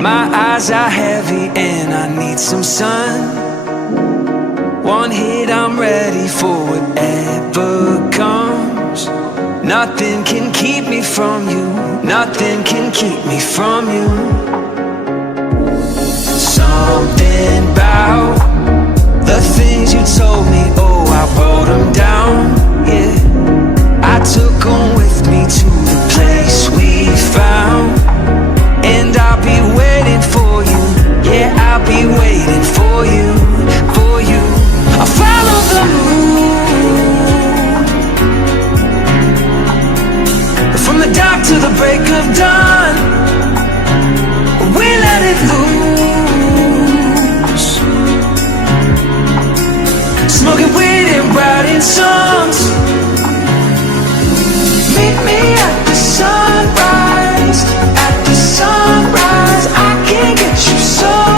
My eyes are heavy and I need some sun. One hit, I'm ready for whatever comes. Nothing can keep me from you. Nothing can keep me from you. Something about the things you told me, oh, I wrote them down, yeah. I took them with me to the place we found. And I'll be waiting for you, yeah, I'll be waiting for you, for you. I'll follow the moon, from the dark to the break of dawn. We let it loose, smoking weed and writing songs.